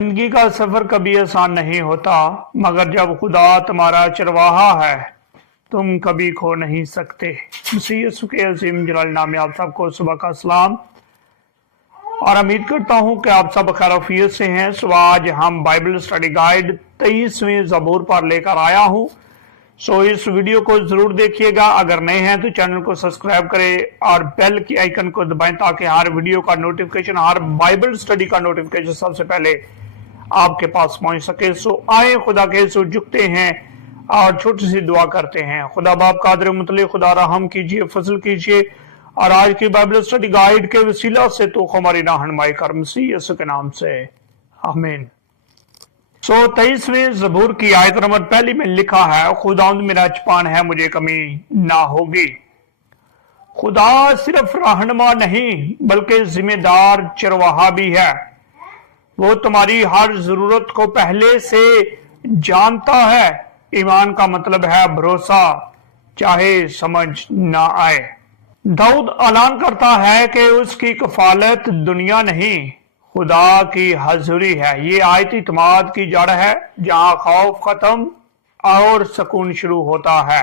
जिंदगी का सफर कभी आसान नहीं होता, मगर जब खुदा तुम्हारा चरवाहा है तुम कभी खो नहीं सकते। मसीह यीशु के अजीम जलाल नाम में आप सबको सुबह का सलाम और उम्मीद करता हूं कि आप सब खैरियत से हैं। सुबह आज हम बाइबल स्टडी गाइड 23वें ज़बूर पर लेकर आया हूं। सो इस वीडियो को जरूर देखिएगा। अगर नए हैं तो चैनल को सब्सक्राइब करें और बेल की आइकन को दबाएं ताकि हर वीडियो का नोटिफिकेशन, हर बाइबल स्टडी का नोटिफिकेशन सबसे पहले आपके पास पहुंच सके। सो आए खुदा के सो झुकते हैं और छोटी सी दुआ करते हैं। खुदा बाप कादिर मुतल्लिक खुदा रहम कीजिए, फजल कीजिए और आज की बाइबल स्टडी गाइड के वसीला से तो हमारी रहनुमाई कर, मसीह यीशु के नाम से आमीन। 23वें ज़बूर की आयत नंबर पहली में लिखा है, खुदावंद मेरा चपान है, मुझे कमी ना होगी। खुदा सिर्फ रहनुमा नहीं बल्कि जिम्मेदार चरवाहा भी है। वो तुम्हारी हर जरूरत को पहले से जानता है। ईमान का मतलब है भरोसा, चाहे समझ ना आए। दाऊद ऐलान करता है कि उसकी कफालत दुनिया नहीं खुदा की हजूरी है। ये आयत इत्माद की जड़ है, जहां खौफ खत्म और सुकून शुरू होता है।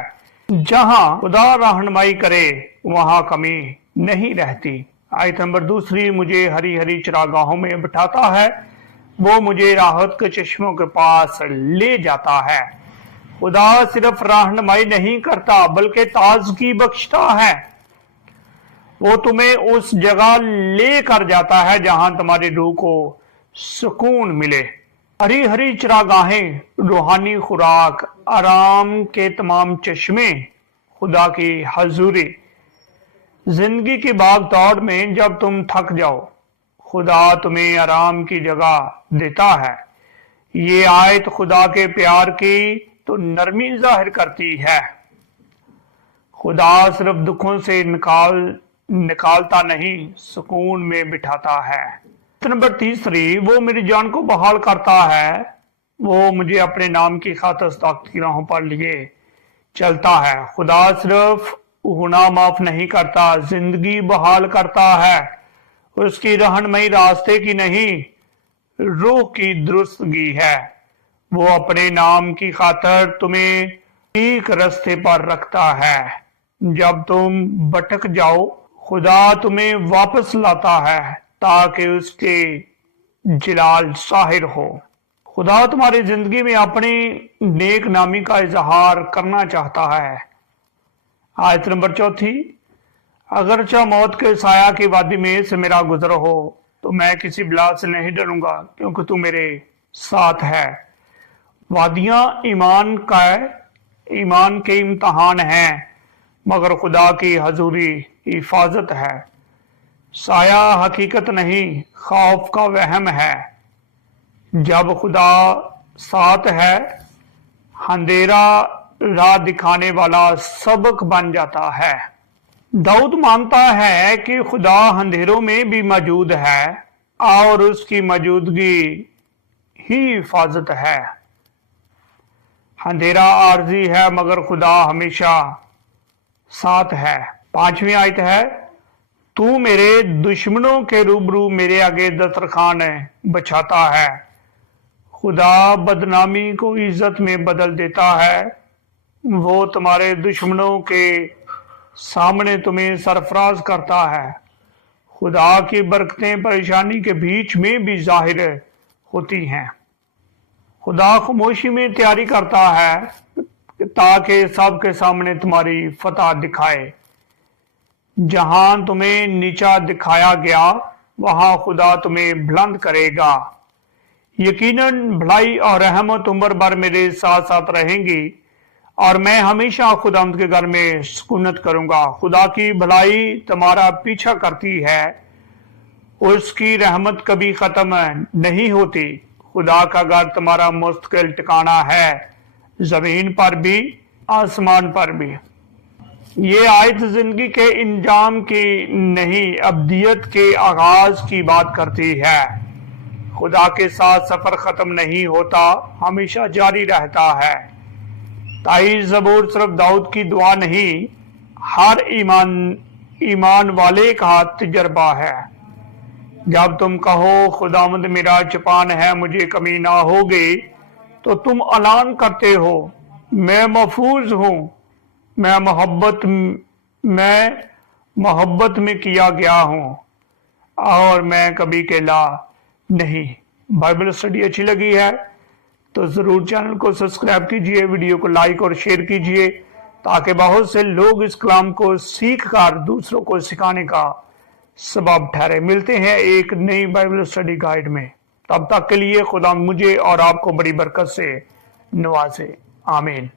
जहां खुदा रहनुमाई करे वहां कमी नहीं रहती। आयत नंबर दूसरी, मुझे हरी हरी चरागाहों में बिठाता है, वो मुझे राहत के चश्मों के पास ले जाता है। खुदा सिर्फ रहनुमाई नहीं करता बल्कि ताजगी बख्शता है। वो तुम्हें उस जगह लेकर जाता है जहां तुम्हारी रूह को सुकून मिले। हरी हरी चरागाहें, रूहानी खुराक, आराम के तमाम चश्मे, खुदा की हजूरी। जिंदगी की भाग दौड़ में जब तुम थक जाओ, खुदा तुम्हें आराम की जगह देता है। ये आयत खुदा के प्यार की तो नरमी जाहिर करती है। खुदा सिर्फ दुखों से निकालता नहीं, सुकून में बिठाता है। नंबर तीसरी, वो मेरी जान को बहाल करता है, वो मुझे अपने नाम की खातिर ताकत की राहों पर लिए चलता है। खुदा सिर्फ गुनाह माफ नहीं करता, जिंदगी बहाल करता है। उसकी रहनुमाई रास्ते की नहीं, रूह की दुरुस्तगी है। वो अपने नाम की खातिर तुम्हें ठीक रास्ते पर रखता है। जब तुम भटक जाओ, खुदा तुम्हें वापस लाता है ताकि उसके जलाल जाहिर हो। खुदा तुम्हारी जिंदगी में अपनी नेक नामी का इजहार करना चाहता है। आयत नंबर चौथी, अगरचा मौत के साया की वादी में से मेरा गुजर हो तो मैं किसी बला से नहीं डरूंगा, क्योंकि तू मेरे साथ है। वादियां ईमान के इम्तहान हैं, मगर खुदा की हजूरी हिफाजत है। साया हकीकत नहीं, खौफ का वहम है। जब खुदा साथ है, अंधेरा राह दिखाने वाला सबक बन जाता है। दाऊद मानता है कि खुदा अंधेरों में भी मौजूद है और उसकी मौजूदगी ही हिफाजत है। अंधेरा आर्जी है मगर खुदा हमेशा साथ है। 5वीं आयत है, तू मेरे दुश्मनों के रूबरू मेरे आगे दस्तरखान बिछाता है। खुदा बदनामी को इज्जत में बदल देता है। वो तुम्हारे दुश्मनों के सामने तुम्हें सरफराज करता है। खुदा की बरकतें परेशानी के बीच में भी जाहिर होती हैं। खुदा खामोशी में तैयारी करता है ताकि सबके सामने तुम्हारी फतह दिखाए। जहां तुम्हें नीचा दिखाया गया, वहां खुदा तुम्हें बुलंद करेगा। यकीनन भलाई और रहमत उम्र भर मेरे साथ साथ रहेंगी और मैं हमेशा खुदावंद के घर में सुकूनत करूंगा। खुदा की भलाई तुम्हारा पीछा करती है, उसकी रहमत कभी खत्म नहीं होती। खुदा का घर तुम्हारा मुस्तकिल ठिकाना है, जमीन पर भी आसमान पर भी। ये आयत जिंदगी के इंजाम की नहीं, अब्दियत के आगाज की बात करती है। खुदा के साथ सफर खत्म नहीं होता, हमेशा जारी रहता है। ताई ज़बूर सिर्फ दाऊद की दुआ नहीं, हर ईमान वाले का तजर्बा है। जब तुम कहो खुदावंद मेरा चपान है मुझे कमी ना होगी, तो तुम ऐलान करते हो मैं महफूज हूँ, मैं मोहब्बत में किया गया हूँ और मैं कभी अकेला नहीं। बाइबल स्टडी अच्छी लगी है तो जरूर चैनल को सब्सक्राइब कीजिए, वीडियो को लाइक और शेयर कीजिए, ताकि बहुत से लोग इस कलाम को सीख कर दूसरों को सिखाने का सबब ठहरे। मिलते हैं एक नई बाइबल स्टडी गाइड में, तब तक के लिए खुदा मुझे और आपको बड़ी बरकत से नवाजे। आमीन।